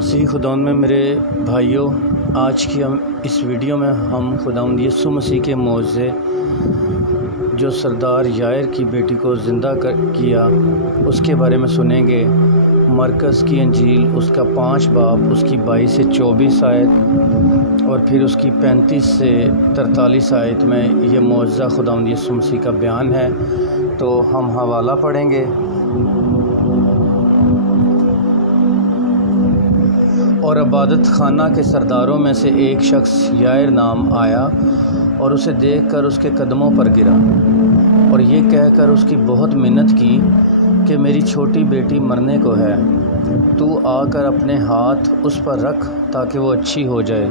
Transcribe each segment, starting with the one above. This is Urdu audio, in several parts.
مسیح خداوند میں میرے بھائیوں، آج کی اس ویڈیو میں ہم خداوند یسوع مسیح کے معجزے جو سردار یائر کی بیٹی کو زندہ کیا اس کے بارے میں سنیں گے۔ مرکز کی انجیل اس کا 5 باب اس کی 22 سے 24 آیت اور پھر اس کی 35 سے 43 آیت میں یہ معجزہ خداوند یسوع مسیح کا بیان ہے۔ تو ہم حوالہ پڑھیں گے۔ اور عبادت خانہ کے سرداروں میں سے ایک شخص یائر نام آیا اور اسے دیکھ کر اس کے قدموں پر گرا اور یہ کہہ کر اس کی بہت منت کی کہ میری چھوٹی بیٹی مرنے کو ہے، تو آ کر اپنے ہاتھ اس پر رکھ تاکہ وہ اچھی ہو جائے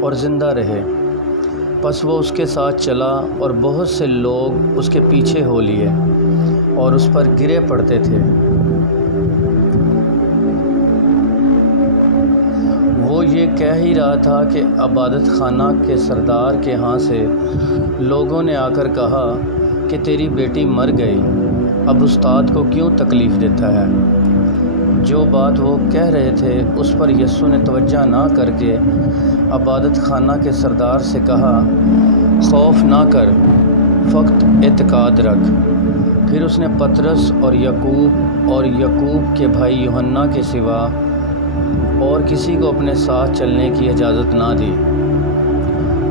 اور زندہ رہے۔ پس وہ اس کے ساتھ چلا اور بہت سے لوگ اس کے پیچھے ہو لیے اور اس پر گرے پڑتے تھے۔ وہ یہ کہہ ہی رہا تھا کہ عبادت خانہ کے سردار کے ہاں سے لوگوں نے آ کر کہا کہ تیری بیٹی مر گئی، اب استاد کو کیوں تکلیف دیتا ہے؟ جو بات وہ کہہ رہے تھے اس پر یسوع نے توجہ نہ کر کے عبادت خانہ کے سردار سے کہا، خوف نہ کر، فقط اعتقاد رکھ۔ پھر اس نے پطرس اور یعقوب کے بھائی یوحنا کے سوا اور کسی کو اپنے ساتھ چلنے کی اجازت نہ دی،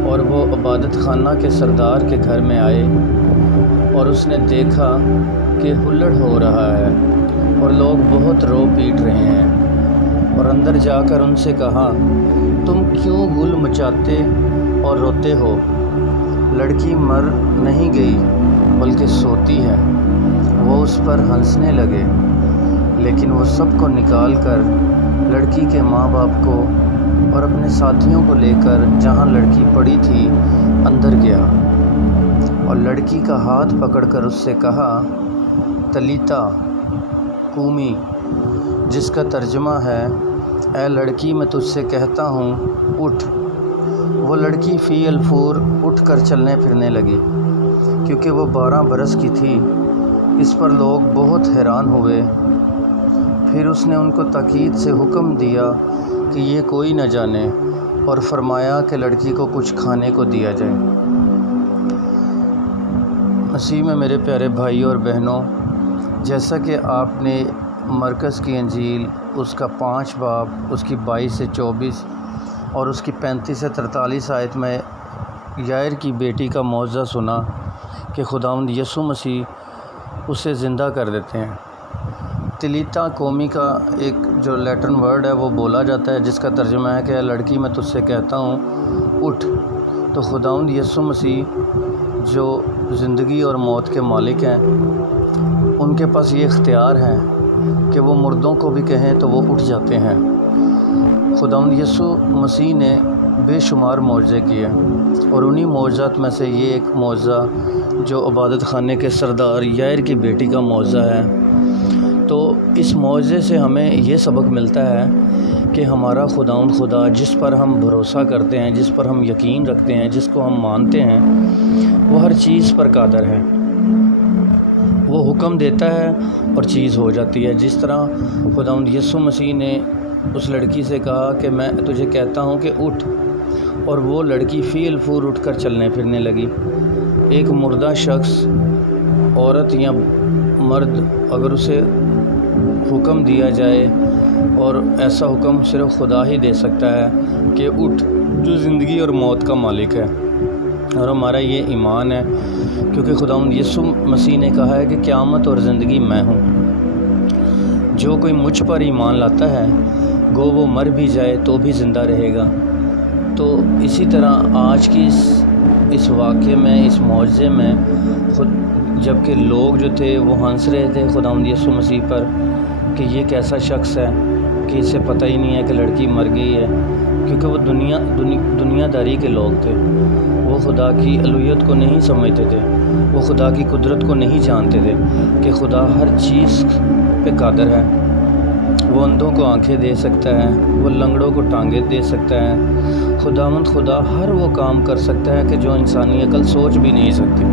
اور وہ عبادت خانہ کے سردار کے گھر میں آئے اور اس نے دیکھا کہ ہلڑ ہو رہا ہے اور لوگ بہت رو پیٹ رہے ہیں، اور اندر جا کر ان سے کہا، تم کیوں گل مچاتے اور روتے ہو؟ لڑکی مر نہیں گئی بلکہ سوتی ہے۔ وہ اس پر ہنسنے لگے، لیکن وہ سب کو نکال کر لڑکی کے ماں باپ کو اور اپنے ساتھیوں کو لے کر جہاں لڑکی پڑی تھی اندر گیا، اور لڑکی کا ہاتھ پکڑ کر اس سے کہا، تلیتا قومی، جس کا ترجمہ ہے، اے لڑکی میں تجھ سے کہتا ہوں اٹھ۔ وہ لڑکی فی الفور اٹھ کر چلنے پھرنے لگی، کیونکہ وہ 12 برس کی تھی۔ اس پر لوگ بہت حیران ہوئے۔ پھر اس نے ان کو تاکید سے حکم دیا کہ یہ کوئی نہ جانے، اور فرمایا کہ لڑکی کو کچھ کھانے کو دیا جائے۔ مسیح میں میرے پیارے بھائیوں اور بہنوں، جیسا کہ آپ نے مرکز کی انجیل اس کا 5 باب اس کی 22 سے 24 اور اس کی 35 سے 43 آیت میں یائر کی بیٹی کا معجزہ سنا کہ خداوند یسوع مسیح اسے زندہ کر دیتے ہیں۔ تلیتا قومی کا ایک جو لیٹن ورڈ ہے وہ بولا جاتا ہے، جس کا ترجمہ ہے کہ اے لڑکی میں تجھ سے کہتا ہوں اٹھ۔ تو خداوند یسوع مسیح جو زندگی اور موت کے مالک ہیں، ان کے پاس یہ اختیار ہے کہ وہ مردوں کو بھی کہیں تو وہ اٹھ جاتے ہیں۔ خداوند یسوع مسیح نے بے شمار معجزے کیے، اور انہی معجزات میں سے یہ ایک معجزہ جو عبادت خانے کے سردار یائر کی بیٹی کا معجزہ ہے۔ تو اس معجزے سے ہمیں یہ سبق ملتا ہے کہ ہمارا خداوند خدا جس پر ہم بھروسہ کرتے ہیں، جس پر ہم یقین رکھتے ہیں، جس کو ہم مانتے ہیں، وہ ہر چیز پر قادر ہے۔ وہ حکم دیتا ہے اور چیز ہو جاتی ہے۔ جس طرح خداوند یسوع مسیح نے اس لڑکی سے کہا کہ میں تجھے کہتا ہوں کہ اٹھ، اور وہ لڑکی فی الفور اٹھ کر چلنے پھرنے لگی۔ ایک مردہ شخص، عورت یا مرد، اگر اسے حکم دیا جائے، اور ایسا حکم صرف خدا ہی دے سکتا ہے کہ اٹھ، جو زندگی اور موت کا مالک ہے، اور ہمارا یہ ایمان ہے، کیونکہ خداوند یسوع مسیح نے کہا ہے کہ قیامت اور زندگی میں ہوں۔ جو کوئی مجھ پر ایمان لاتا ہے، گو وہ مر بھی جائے تو بھی زندہ رہے گا۔ تو اسی طرح آج کی اس واقعے میں، اس معجزے میں، جبکہ لوگ جو تھے وہ ہنس رہے تھے خداوند یسوع مسیح پر کہ یہ کیسا شخص ہے کہ اسے پتہ ہی نہیں ہے کہ لڑکی مر گئی ہے، کیونکہ وہ دنیا داری کے لوگ تھے۔ وہ خدا کی الوہیت کو نہیں سمجھتے تھے، وہ خدا کی قدرت کو نہیں جانتے تھے کہ خدا ہر چیز پہ قادر ہے۔ وہ اندھوں کو آنکھیں دے سکتا ہے، وہ لنگڑوں کو ٹانگیں دے سکتا ہے۔ خدا ہر وہ کام کر سکتا ہے کہ جو انسانی عقل سوچ بھی نہیں سکتی۔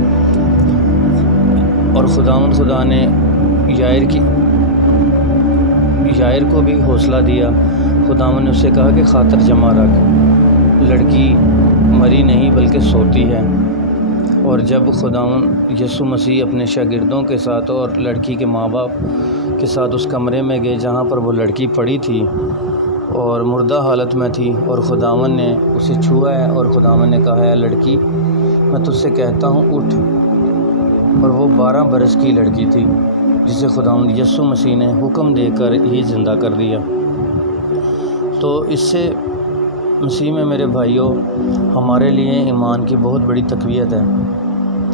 اور خدا نے یائر کو بھی حوصلہ دیا۔ خداوند نے اسے کہا کہ خاطر جمع رکھ، لڑکی مری نہیں بلکہ سوتی ہے۔ اور جب خداوند یسوع مسیح اپنے شاگردوں کے ساتھ اور لڑکی کے ماں باپ کے ساتھ اس کمرے میں گئے جہاں پر وہ لڑکی پڑی تھی اور مردہ حالت میں تھی، اور خداوند نے اسے چھوا ہے اور خداوند نے کہا ہے لڑکی میں تجھ سے کہتا ہوں اٹھ، اور وہ 12 برس کی لڑکی تھی جسے خداوند یسوع مسیح نے حکم دے کر ہی زندہ کر دیا۔ تو اس سے مسیح میں میرے بھائیوں ہمارے لیے ایمان کی بہت بڑی تقویت ہے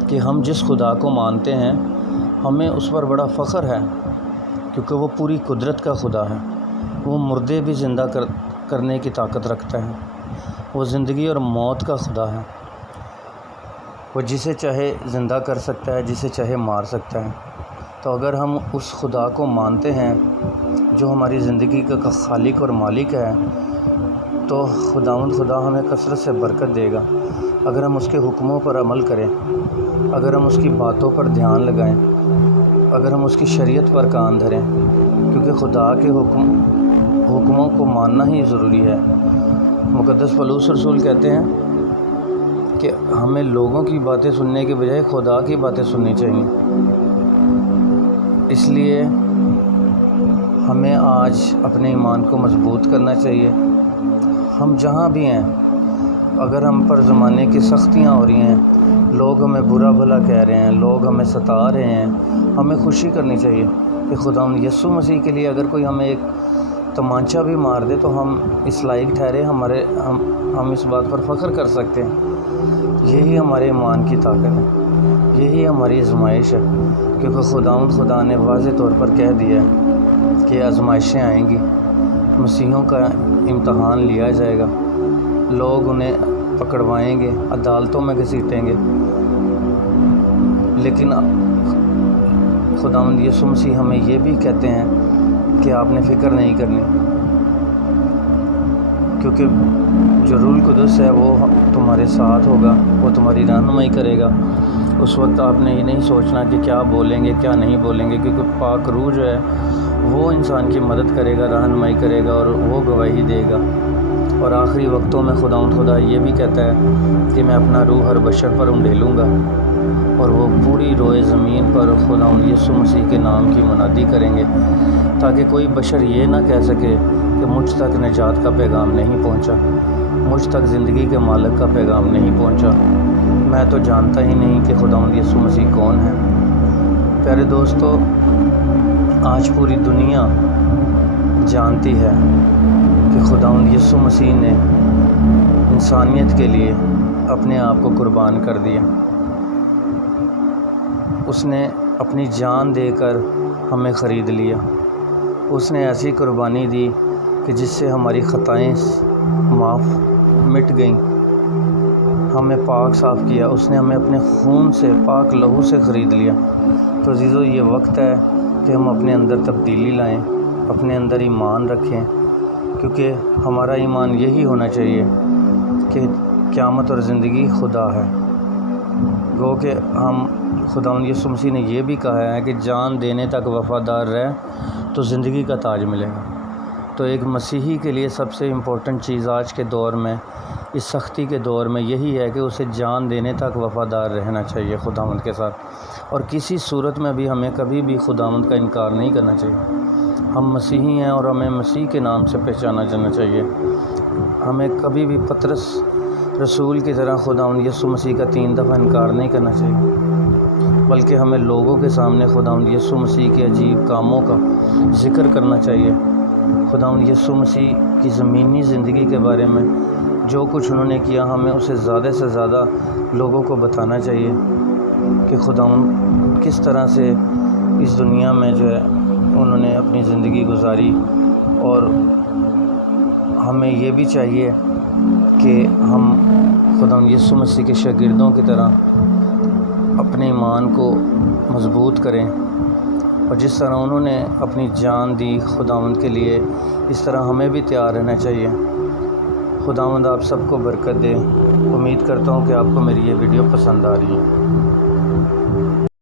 کہ ہم جس خدا کو مانتے ہیں ہمیں اس پر بڑا فخر ہے، کیونکہ وہ پوری قدرت کا خدا ہے۔ وہ مردے بھی زندہ کرنے کی طاقت رکھتا ہے، وہ زندگی اور موت کا خدا ہے، وہ جسے چاہے زندہ کر سکتا ہے، جسے چاہے مار سکتا ہے۔ تو اگر ہم اس خدا کو مانتے ہیں جو ہماری زندگی کا خالق اور مالک ہے، تو خداوند خدا ہمیں کثرت سے برکت دے گا اگر ہم اس کے حکموں پر عمل کریں، اگر ہم اس کی باتوں پر دھیان لگائیں، اگر ہم اس کی شریعت پر کان دھریں، کیونکہ خدا کے حکموں کو ماننا ہی ضروری ہے۔ مقدس پولس رسول کہتے ہیں کہ ہمیں لوگوں کی باتیں سننے کے بجائے خدا کی باتیں سننی چاہیے۔ اس لیے ہمیں آج اپنے ایمان کو مضبوط کرنا چاہیے۔ ہم جہاں بھی ہیں، اگر ہم پر زمانے کی سختیاں ہو رہی ہیں، لوگ ہمیں برا بھلا کہہ رہے ہیں، لوگ ہمیں ستا رہے ہیں، ہمیں خوشی کرنی چاہیے کہ خداوند یسوع مسیح کے لیے اگر کوئی ہمیں ایک تمانچہ بھی مار دے تو ہم اس لائق ٹھہرے، ہم اس بات پر فخر کر سکتے ہیں۔ یہی ہمارے ایمان کی طاقت ہے، یہی ہماری آزمائش ہے، کیونکہ خداوند خدا نے واضح طور پر کہہ دیا ہے کہ آزمائشیں آئیں گی، مسیحوں کا امتحان لیا جائے گا، لوگ انہیں پکڑوائیں گے، عدالتوں میں گھسیٹیں گے، لیکن خداوند یسوع مسیح ہمیں یہ بھی کہتے ہیں کہ آپ نے فکر نہیں کرنی، کیونکہ جو روح القدس ہے وہ تمہارے ساتھ ہوگا، وہ تمہاری رہنمائی کرے گا۔ اس وقت آپ نے یہ نہیں سوچنا کہ کیا بولیں گے کیا نہیں بولیں گے، کیونکہ پاک روح جو ہے وہ انسان کی مدد کرے گا، رہنمائی کرے گا اور وہ گواہی دے گا۔ اور آخری وقتوں میں خداوند خدا یہ بھی کہتا ہے کہ میں اپنا روح ہر بشر پر انڈیلوں گا، اور وہ پوری روئے زمین پر خداوند یسوع مسیح کے نام کی منادی کریں گے، تاکہ کوئی بشر یہ نہ کہہ سکے کہ مجھ تک نجات کا پیغام نہیں پہنچا، مجھ تک زندگی کے مالک کا پیغام نہیں پہنچا، میں تو جانتا ہی نہیں کہ خداوند یسوع مسیح کون ہے۔ پیارے دوستو، آج پوری دنیا جانتی ہے کہ خداوند یسوع مسیح نے انسانیت کے لیے اپنے آپ کو قربان کر دیا۔ اس نے اپنی جان دے کر ہمیں خرید لیا۔ اس نے ایسی قربانی دی کہ جس سے ہماری خطائیں مٹ گئیں، ہمیں پاک صاف کیا۔ اس نے ہمیں اپنے خون سے، پاک لہو سے خرید لیا۔ تو عزیزو، یہ وقت ہے کہ ہم اپنے اندر تبدیلی لائیں، اپنے اندر ایمان رکھیں، کیونکہ ہمارا ایمان یہی ہونا چاہیے کہ قیامت اور زندگی خدا ہے۔ گو کہ ہم خداوند یسوع مسیح نے یہ بھی کہا ہے کہ جان دینے تک وفادار رہ تو زندگی کا تاج ملے گا۔ تو ایک مسیحی کے لیے سب سے امپورٹنٹ چیز آج کے دور میں، اس سختی کے دور میں یہی ہے کہ اسے جان دینے تک وفادار رہنا چاہیے خداوند کے ساتھ، اور کسی صورت میں بھی ہمیں کبھی بھی خداوند کا انکار نہیں کرنا چاہیے۔ ہم مسیحی ہیں اور ہمیں مسیح کے نام سے پہچانا جانا چاہیے۔ ہمیں کبھی بھی پطرس رسول کی طرح خداوند یسوع مسیح کا 3 دفعہ انکار نہیں کرنا چاہیے، بلکہ ہمیں لوگوں کے سامنے خداوند یسوع مسیح کے عجیب کاموں کا ذکر کرنا چاہیے۔ خداوند یسوع مسیح کی زمینی زندگی کے بارے میں جو کچھ انہوں نے کیا، ہمیں اسے زیادہ سے زیادہ لوگوں کو بتانا چاہیے کہ خداوند کس طرح سے اس دنیا میں جو ہے انہوں نے اپنی زندگی گزاری، اور ہمیں یہ بھی چاہیے کہ ہم خداوند یسوع مسیح کے شاگردوں کی طرح اپنے ایمان کو مضبوط کریں، اور جس طرح انہوں نے اپنی جان دی خداوند کے لیے، اس طرح ہمیں بھی تیار رہنا چاہیے۔ خداوند آپ سب کو برکت دے۔ امید کرتا ہوں کہ آپ کو میری یہ ویڈیو پسند آ رہی ہے۔